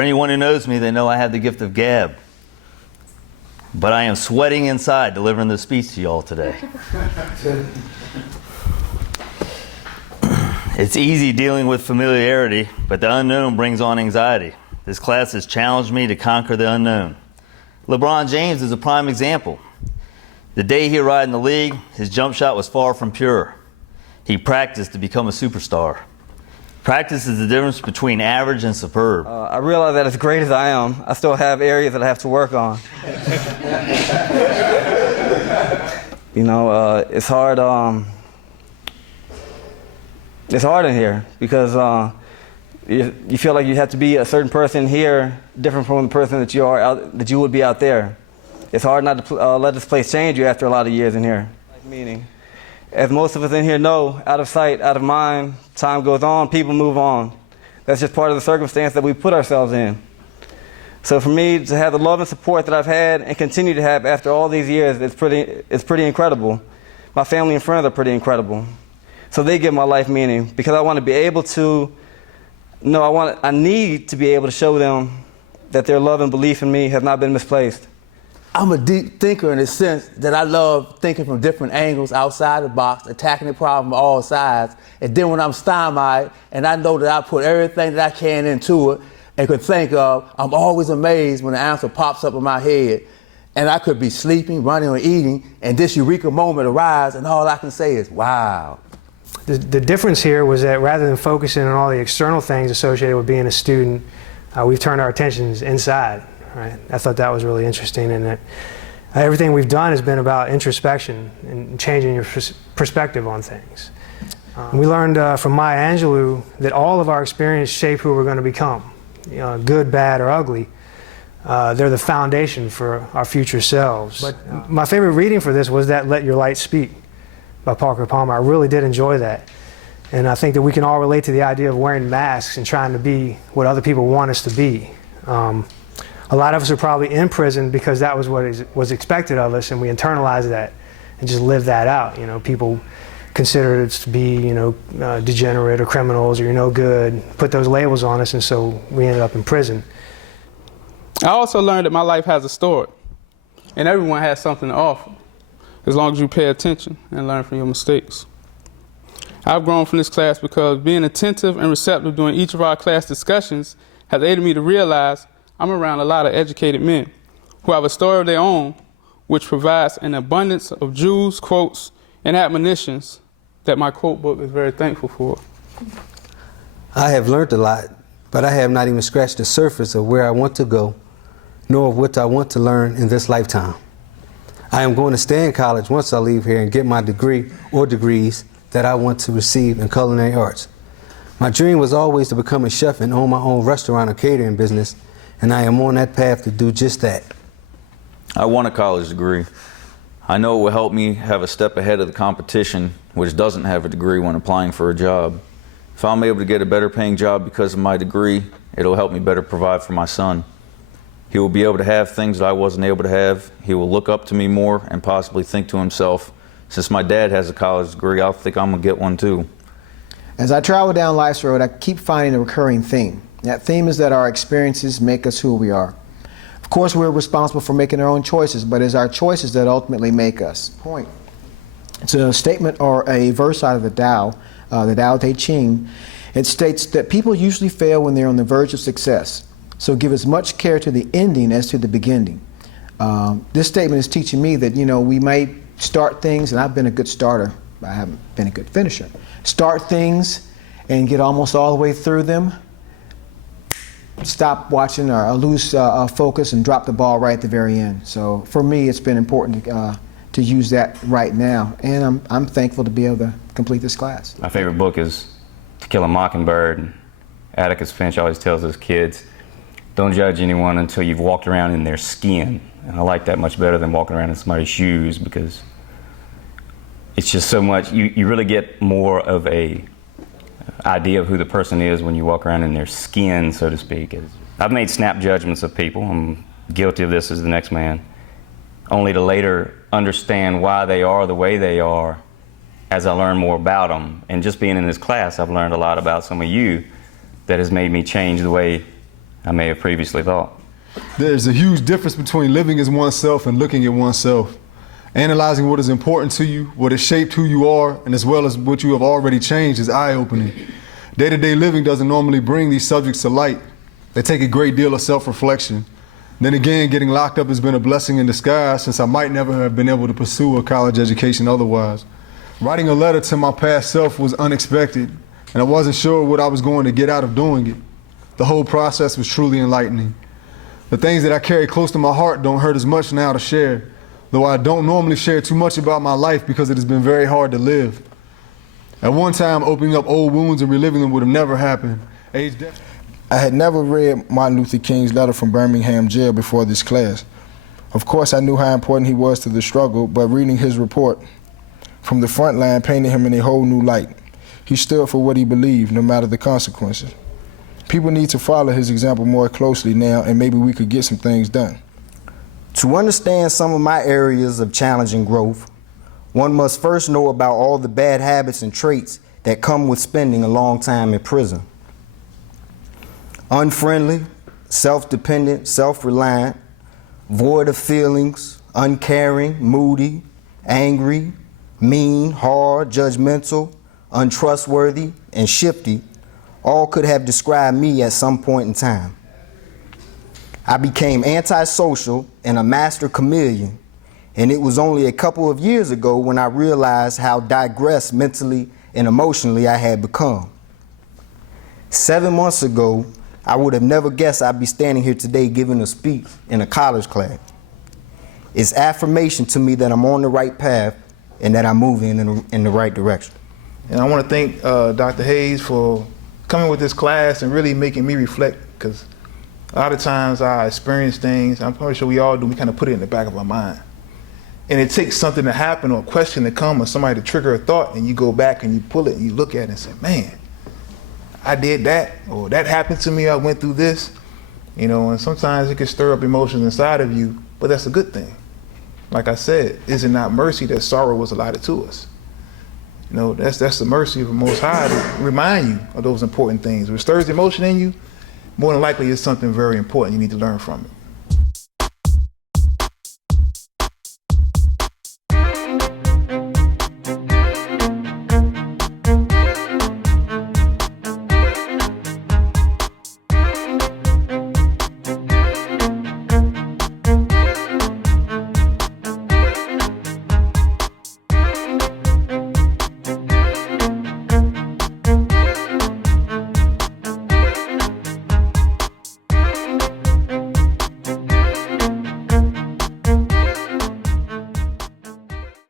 For anyone who knows me, they know I have the gift of gab. But I am sweating inside delivering this speech to y'all today. It's easy dealing with familiarity, but the unknown brings on anxiety. This class has challenged me to conquer the unknown. LeBron James is a prime example. The day he arrived in the league, his jump shot was far from pure. He practiced to become a superstar. Practice is the difference between average and superb. I realize that as great as I am, I still have areas that I have to work on. You know, it's hard. It's hard in here because you feel like you have to be a certain person here, different from the person that you would be out there. It's hard not to let this place change you after a lot of years in here. Meaning, as most of us in here know, out of sight, out of mind, time goes on, people move on. That's just part of the circumstance that we put ourselves in. So for me to have the love and support that I've had and continue to have after all these years, it's pretty incredible. My family and friends are pretty incredible. So they give my life meaning because I want to be able to, I need to be able to show them that their love and belief in me have not been misplaced. I'm a deep thinker in the sense that I love thinking from different angles outside the box, attacking the problem from all sides. And then when I'm stymied and I know that I put everything that I can into it and could think of, I'm always amazed when the answer pops up in my head. And I could be sleeping, running, or eating, and this eureka moment arrives, and all I can say is, wow. The difference here was that rather than focusing on all the external things associated with being a student, we've turned our attentions inside. Right? I thought that was really interesting, and that everything we've done has been about introspection and changing your perspective on things. We learned from Maya Angelou that all of our experience shape who we're going to become, good, bad, or ugly. They're the foundation for our future selves. But my favorite reading for this was that Let Your Light Speak by Parker Palmer. I really did enjoy that. And I think that we can all relate to the idea of wearing masks and trying to be what other people want us to be. A lot of us are probably in prison because that was what was expected of us, and we internalized that and just lived that out. People considered us to be, degenerate or criminals or you're no good, put those labels on us, and so we ended up in prison. I also learned that my life has a story, and everyone has something to offer, as long as you pay attention and learn from your mistakes. I've grown from this class because being attentive and receptive during each of our class discussions has aided me to realize I'm around a lot of educated men who have a story of their own, which provides an abundance of jewels, quotes, and admonitions that my quote book is very thankful for. I have learned a lot, but I have not even scratched the surface of where I want to go, nor of what I want to learn in this lifetime. I am going to stay in college once I leave here and get my degree or degrees that I want to receive in culinary arts. My dream was always to become a chef and own my own restaurant or catering business, and I am on that path to do just that. I want a college degree. I know it will help me have a step ahead of the competition, which doesn't have a degree when applying for a job. If I'm able to get a better paying job because of my degree, it'll help me better provide for my son. He will be able to have things that I wasn't able to have. He will look up to me more and possibly think to himself, since my dad has a college degree, I think I'm gonna get one too. As I travel down life's road, I keep finding a recurring theme. That theme is that our experiences make us who we are. Of course, we're responsible for making our own choices, but it's our choices that ultimately make us. Point. It's a statement or a verse out of the Tao Te Ching. It states that people usually fail when they're on the verge of success. So give as much care to the ending as to the beginning. This statement is teaching me that, we might start things, and I've been a good starter, but I haven't been a good finisher. Start things and get almost all the way through them. Stop watching or lose focus and drop the ball right at the very end. So for me, it's been important to use that right now, and I'm thankful to be able to complete this class. My favorite book is To Kill a Mockingbird. Atticus Finch always tells his kids, don't judge anyone until you've walked around in their skin. And I like that much better than walking around in somebody's shoes, because it's just so much, you really get more of a idea of who the person is when you walk around in their skin, so to speak. I've made snap judgments of people. I'm guilty of this as the next man, only to later understand why they are the way they are as I learn more about them. And just being in this class, I've learned a lot about some of you that has made me change the way I may have previously thought. There's a huge difference between living as oneself and looking at oneself. Analyzing what is important to you, what has shaped who you are, and as well as what you have already changed is eye-opening. Day-to-day living doesn't normally bring these subjects to light. They take a great deal of self-reflection. Then again, getting locked up has been a blessing in disguise, since I might never have been able to pursue a college education otherwise. Writing a letter to my past self was unexpected, and I wasn't sure what I was going to get out of doing it. The whole process was truly enlightening. The things that I carry close to my heart don't hurt as much now to share, though I don't normally share too much about my life because it has been very hard to live. At one time, opening up old wounds and reliving them would have never happened. I had never read Martin Luther King's letter from Birmingham jail before this class. Of course, I knew how important he was to the struggle, but reading his report from the front line painted him in a whole new light. He stood for what he believed, no matter the consequences. People need to follow his example more closely now, and maybe we could get some things done. To understand some of my areas of challenge and growth, one must first know about all the bad habits and traits that come with spending a long time in prison. Unfriendly, self-dependent, self-reliant, void of feelings, uncaring, moody, angry, mean, hard, judgmental, untrustworthy, and shifty all could have described me at some point in time. I became antisocial and a master chameleon, and it was only a couple of years ago when I realized how digressed mentally and emotionally I had become. 7 months ago, I would have never guessed I'd be standing here today giving a speech in a college class. It's affirmation to me that I'm on the right path and that I'm moving in the right direction. And I want to thank Dr. Hayes for coming with this class and really making me reflect, because a lot of times I experience things, I'm probably sure we all do, we kind of put it in the back of our mind. And it takes something to happen or a question to come or somebody to trigger a thought, and you go back and you pull it and you look at it and say, man, I did that, or that happened to me, I went through this. You know, and sometimes it can stir up emotions inside of you, but that's a good thing. Like I said, is it not mercy that sorrow was allotted to us? You know, that's the mercy of the Most High to remind you of those important things. If it stirs the emotion in you, more than likely it's something very important you need to learn from it.